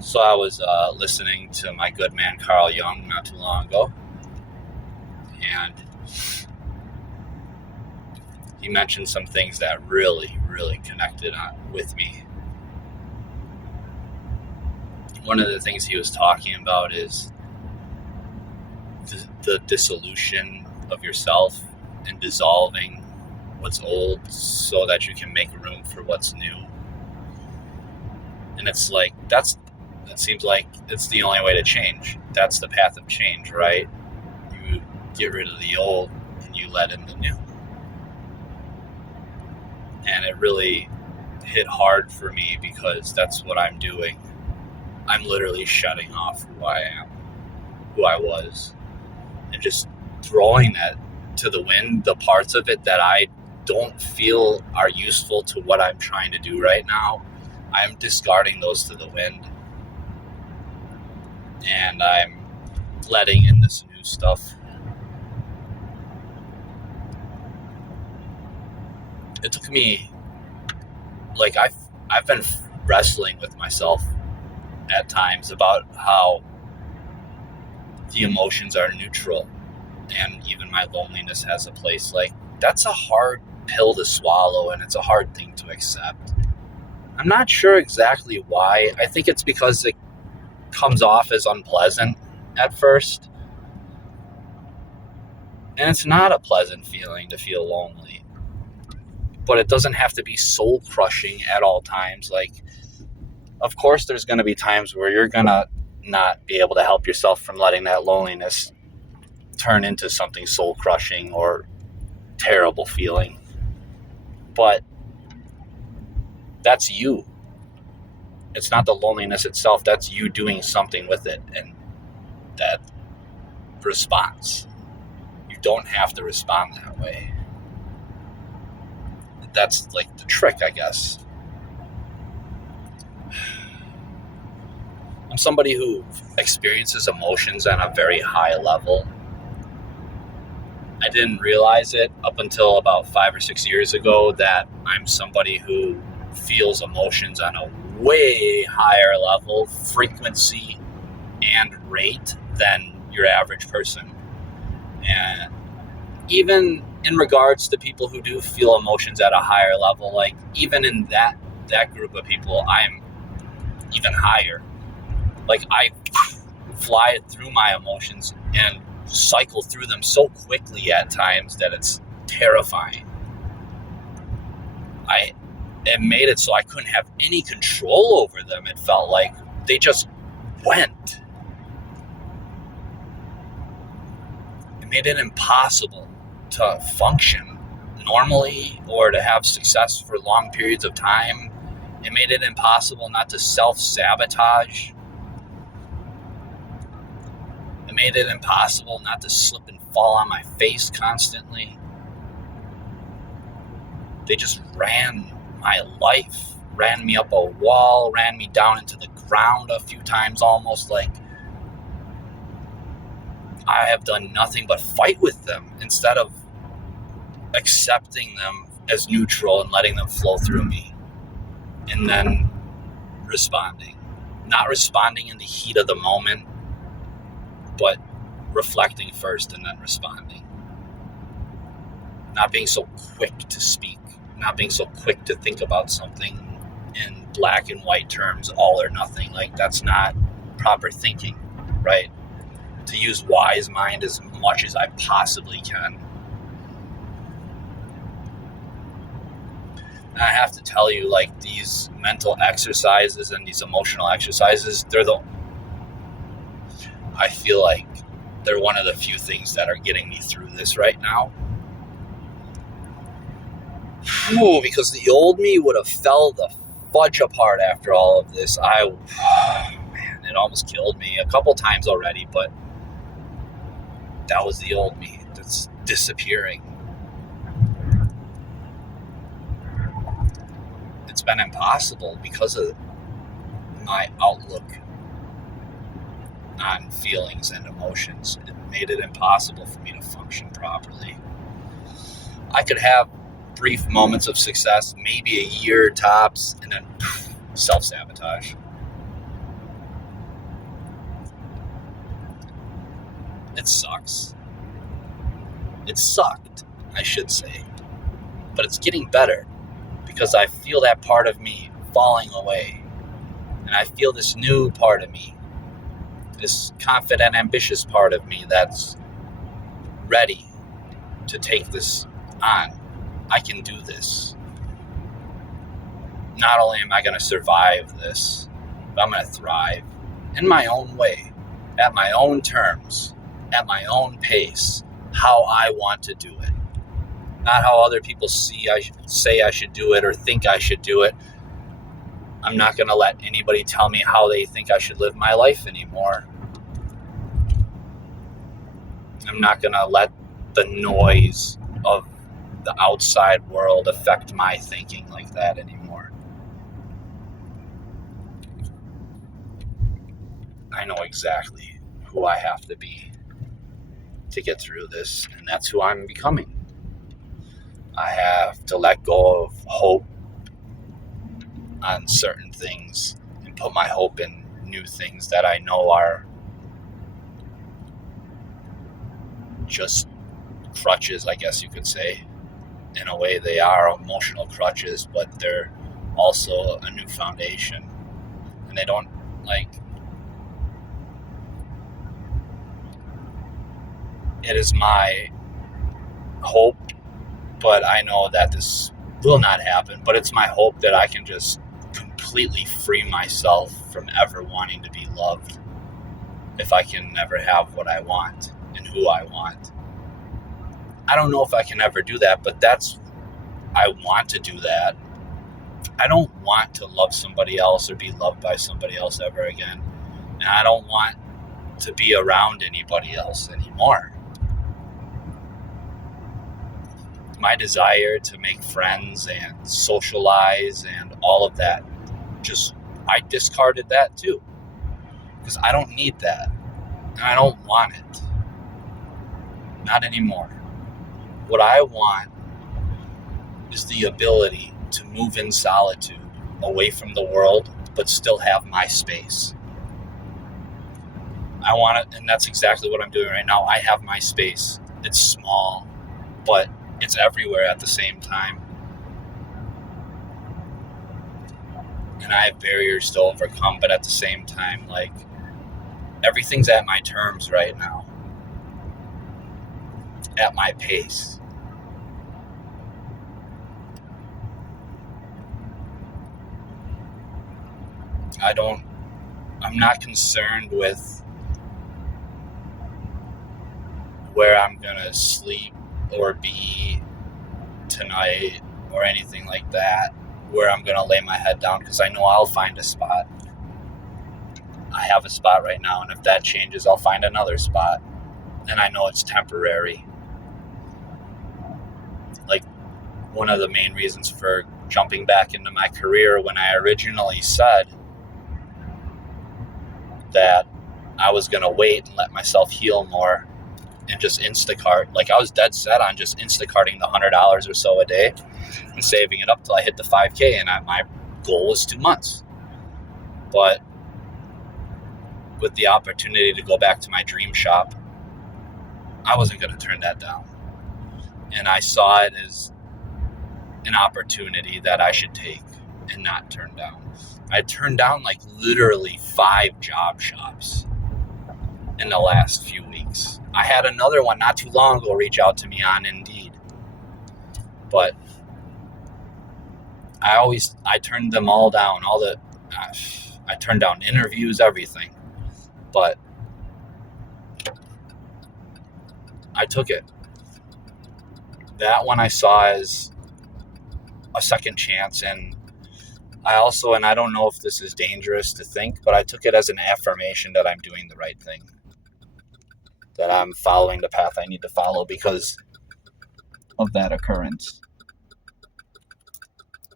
So I was listening to my good man Carl Jung not too long ago, and he mentioned some things that really, really connected with me. One of the things he was talking about is the dissolution of yourself and dissolving what's old so that you can make room for what's new. And it's like, it seems like it's the only way to change. That's the path of change, right? You get rid of the old and you let in the new. And it really hit hard for me because that's what I'm doing. I'm literally shutting off who I am, who I was, and just throwing that to the wind, the parts of it that I don't feel are useful to what I'm trying to do right now. I'm discarding those to the wind. And I'm letting in this new stuff. It took me, like, I've been wrestling with myself at times about how the emotions are neutral and even my loneliness has a place. Like, that's a hard pill to swallow and it's a hard thing to accept. I'm not sure exactly why. I think it's because it comes off as unpleasant at first. And it's not a pleasant feeling to feel lonely. But it doesn't have to be soul crushing at all times. Like, of course, there's going to be times where you're going to not be able to help yourself from letting that loneliness turn into something soul crushing or terrible feeling. But that's you. It's not the loneliness itself. That's you doing something with it. And that response. You don't have to respond that way. That's like the trick, I guess. I'm somebody who experiences emotions on a very high level. I didn't realize it up until about 5 or 6 years ago that I'm somebody who feels emotions on a way higher level, frequency and rate than your average person. And even in regards to people who do feel emotions at a higher level, like even in that group of people, I'm even higher. Like, I fly through my emotions and cycle through them so quickly at times that it's terrifying. It made it so I couldn't have any control over them. It felt like they just went. It made it impossible to function normally or to have success for long periods of time. It made it impossible not to self-sabotage. It made it impossible not to slip and fall on my face constantly. They just ran my life, ran me up a wall, ran me down into the ground a few times almost. Like, I have done nothing but fight with them instead of accepting them as neutral and letting them flow through me. And then responding. Not responding in the heat of the moment, but reflecting first and then responding. Not being so quick to speak. Not being so quick to think about something in black and white terms, all or nothing. Like, that's not proper thinking, right? To use wise mind as much as I possibly can. And I have to tell you, like, these mental exercises and these emotional exercises, I feel like they're one of the few things that are getting me through this right now. Ooh, because the old me would have fell the fudge apart after all of this. Man, it almost killed me a couple times already, but that was the old me that's disappearing. It's been impossible because of my outlook on feelings and emotions. It made it impossible for me to function properly. I could have brief moments of success, maybe a year tops, and then self-sabotage. It sucks. It sucked, I should say. But it's getting better because I feel that part of me falling away. And I feel this new part of me, this confident, ambitious part of me that's ready to take this on. I can do this. Not only am I going to survive this, but I'm going to thrive in my own way, at my own terms, at my own pace, how I want to do it. Not how other people say I should do it or think I should do it. I'm not going to let anybody tell me how they think I should live my life anymore. I'm not going to let the noise of the outside world affect my thinking like that anymore. I know exactly who I have to be to get through this, and that's who I'm becoming. I have to let go of hope on certain things and put my hope in new things that I know are just crutches, I guess you could say. In a way, they are emotional crutches, but they're also a new foundation. And they don't, it is my hope, but I know that this will not happen. But it's my hope that I can just completely free myself from ever wanting to be loved if I can never have what I want and who I want. I don't know if I can ever do that, but I want to do that. I don't want to love somebody else or be loved by somebody else ever again. And I don't want to be around anybody else anymore. My desire to make friends and socialize and all of that, I discarded that too. Because I don't need that. And I don't want it. Not anymore. What I want is the ability to move in solitude away from the world, but still have my space. I want it, and that's exactly what I'm doing right now. I have my space. It's small, but it's everywhere at the same time. And I have barriers to overcome, but at the same time, everything's at my terms right now. At my pace. I'm not concerned with where I'm gonna sleep or be tonight or anything like that, where I'm gonna lay my head down, because I know I'll find a spot. I have a spot right now, and if that changes, I'll find another spot. And I know it's temporary. One of the main reasons for jumping back into my career, when I originally said that I was going to wait and let myself heal more and just Instacart. I was dead set on just Instacarting the $100 or so a day and saving it up till I hit the 5K, and my goal was 2 months. But with the opportunity to go back to my dream shop, I wasn't going to turn that down. And I saw it as an opportunity that I should take and not turn down. I turned down literally 5 job shops in the last few weeks. I had another one not too long ago reach out to me on Indeed. But I turned them all down. I turned down interviews, everything. But I took it. That one I saw as a second chance, and I don't know if this is dangerous to think, but I took it as an affirmation that I'm doing the right thing, that I'm following the path I need to follow because of that occurrence.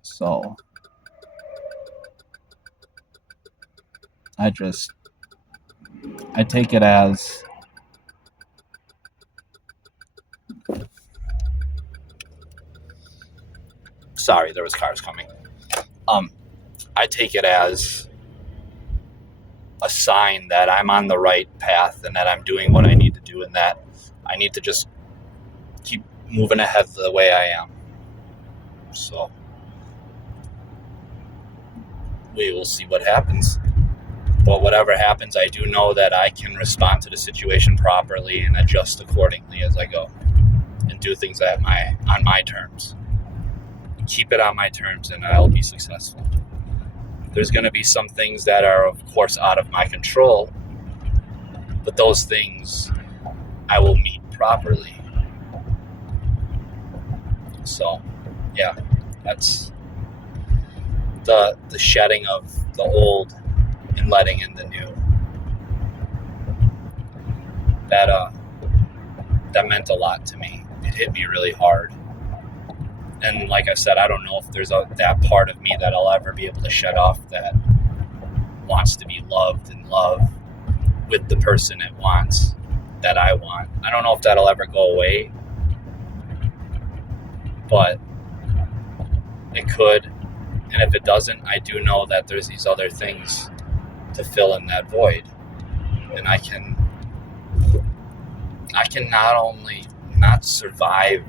So I take it as sorry, there was cars coming. I take it as a sign that I'm on the right path and that I'm doing what I need to do. do, and that I need to just keep moving ahead the way I am. So we will see what happens. But whatever happens, I do know that I can respond to the situation properly and adjust accordingly as I go, and do things on my terms. Keep it on my terms, and I'll be successful. There's going to be some things that are, of course, out of my control, but those things I will meet properly. So, yeah, that's the shedding of the old and letting in the new. That meant a lot to me. It hit me really hard. And like I said, I don't know if there's that part of me that I'll ever be able to shut off that wants to be loved and love with the person it wants, that I want. I don't know if that'll ever go away, but it could. And if it doesn't, I do know that there's these other things to fill in that void. And I can not only not survive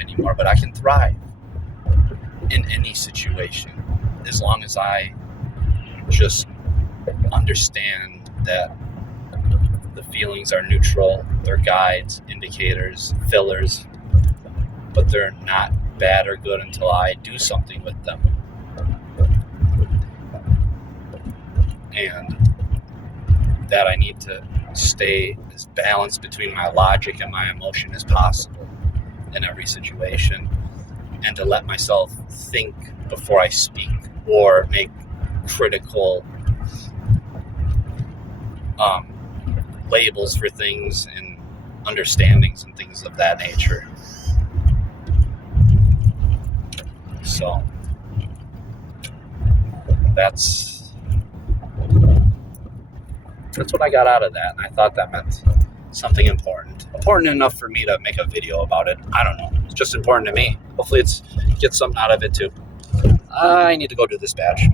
anymore, but I can thrive in any situation as long as I just understand that the feelings are neutral, they're guides, indicators, fillers, but they're not bad or good until I do something with them. And that I need to stay as balanced between my logic and my emotion as possible in every situation, and to let myself think before I speak or make critical labels for things and understandings and things of that nature. So that's what I got out of that, and I thought that meant something important enough for me to make a video about it. I don't know, it's just important to me. Hopefully get something out of it too. I need to go do this badge.